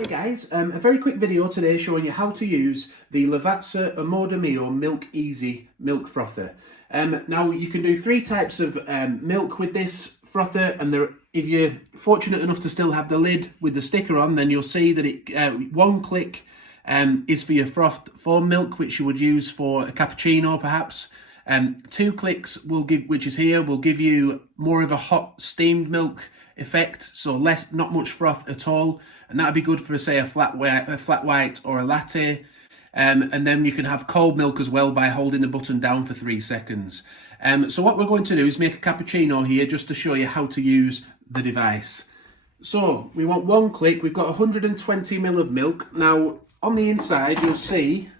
Hey guys, a very quick video today showing you how to use the Lavazza Modo Mio MilkEasy milk frother. Now you can do three types of milk with this frother, and if you're fortunate enough to still have the lid with the sticker on, then you'll see that it one click is for your frothed foam milk, which you would use for a cappuccino perhaps. Two clicks which is here, will give you more of a hot steamed milk effect, so not much froth at all, and that'd be good for say a flat white or a latte. And then you can have cold milk as well by holding the button down for 3 seconds. So what we're going to do is make a cappuccino here just to show you how to use the device. So we want one click. We've got 120 ml of milk. Now on the inside you'll see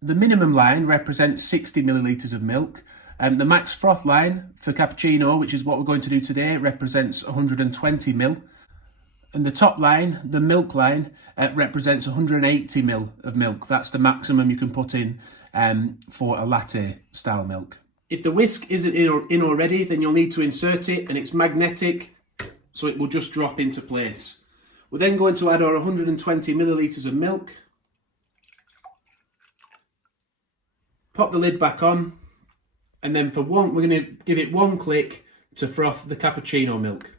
the minimum line represents 60 millilitres of milk. The max froth line for cappuccino, which is what we're going to do today, represents 120 ml. And the top line, the milk line, represents 180 ml of milk. That's the maximum you can put in for a latte style milk. If the whisk isn't in already, then you'll need to insert it, and it's magnetic, so it will just drop into place. We're then going to add our 120 millilitres of milk. Pop the lid back on, and then we're going to give it one click to froth the cappuccino milk.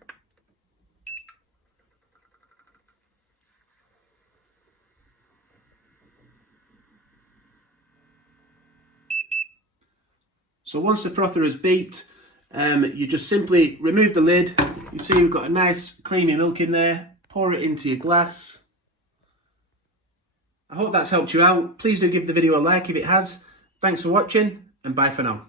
So once the frother has beeped, you just simply remove the lid. You see we've got a nice creamy milk in there. Pour it into your glass. I hope that's helped you out. Please do give the video a like if it has. Thanks for watching, and bye for now.